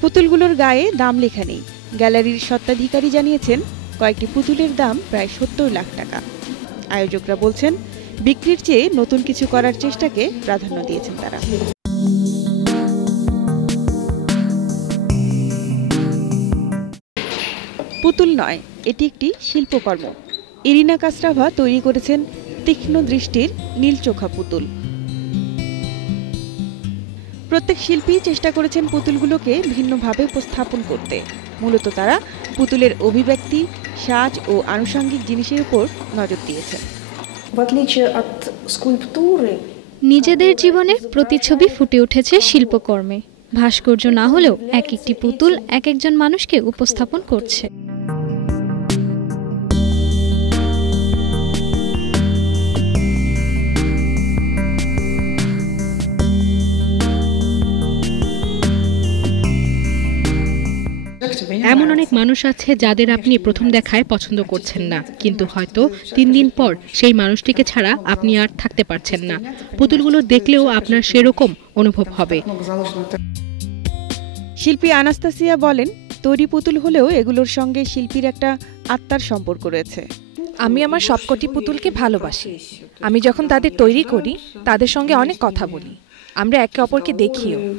পুতুলগুলোর গায়ে দাম লেখা নেই। গ্যালারির স্বত্বাধিকারী জানিয়েছেন, কয়েকটি পুতুলের দাম প্রায় সত্তর লাখ টাকা। আয়োজকরা বলছেন, বিক্রির চেয়ে নতুন কিছু করার চেষ্টাকে প্রাধান্য দিয়েছেন তারা। পুতুল নয়, এটি একটি শিল্পকর্ম। ইরিনা কাসরাভা তৈরি করেছেন তীক্ষ্ণ দৃষ্টির নীলচোখা পুতুল। প্রত্যেক শিল্পী চেষ্টা করেছেন পুতুলগুলোকে ভিন্নভাবে উপস্থাপন করতে। মূলত তারা পুতুলের অভিব্যক্তি সাজ ও আনুষঙ্গিক জিনিসের উপর নজর দিয়েছেন। নিজেদের জীবনে প্রতিচ্ছবি ফুটে উঠেছে শিল্পকর্মে। ভাস্কর্য না হলেও এক একটি পুতুল এক একজন মানুষকে উপস্থাপন করছে। এমন অনেক মানুষ আছে যাদের আপনি প্রথম দেখায় পছন্দ করছেন না। কিন্তু হয়তো তিন দিন পর সেই মানুষটিকে ছাড়া আপনি আর থাকতে পারছেন না। পুতুলগুলো দেখলেও আপনার সেরকম অনুভব হবে। শিল্পী আনাস্তাসিয়া বলেন তৈরি পুতুল হলেও এগুলোর সঙ্গে শিল্পীর একটা আত্মার সম্পর্ক রয়েছে। আমি আমার সবকটি পুতুলকে ভালোবাসি। আমি যখন তাদের তৈরি করি তাদের সঙ্গে অনেক কথা বলি। আমরা একে অপরকে দেখিও।